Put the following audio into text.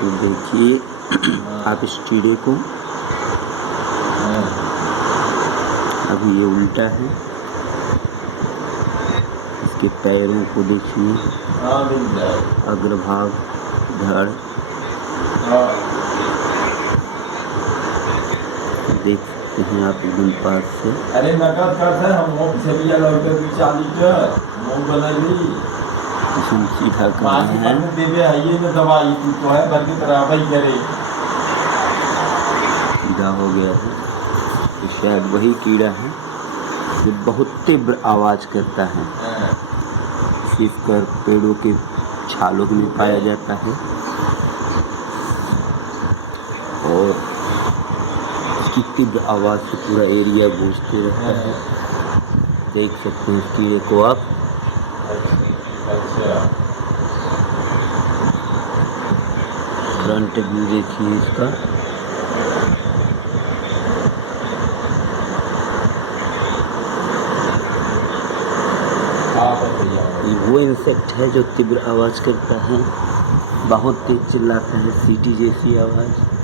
तो देखिए आप इस कीड़े को, अभी ये उल्टा है, इसके पैरों को देखिए, अग्रभाग, धड़, देख सकते हैं आप एकदम पास से। अरे नकद करते हम छबिया लौटे 40 हम सीधा कर रहे हैं। देवे आइए ना दवाई तू तो है बंदी बराबर करे सीधा हो गया है। तो शायद वही कीड़ा है जो बहुत तीव्र आवाज़ करता है, सिर्फ पेड़ों के छालों में पाया जाता है और इसकी तीव्र आवाज़ से पूरा एरिया गूंजते रहता है। देख सकते हैं इस कीड़े को आप। फ्रंट व्यू देखिए इसका। वो इंसेक्ट है जो तीव्र आवाज़ करता है, बहुत तेज चिल्लाता है, सीटी जैसी आवाज़।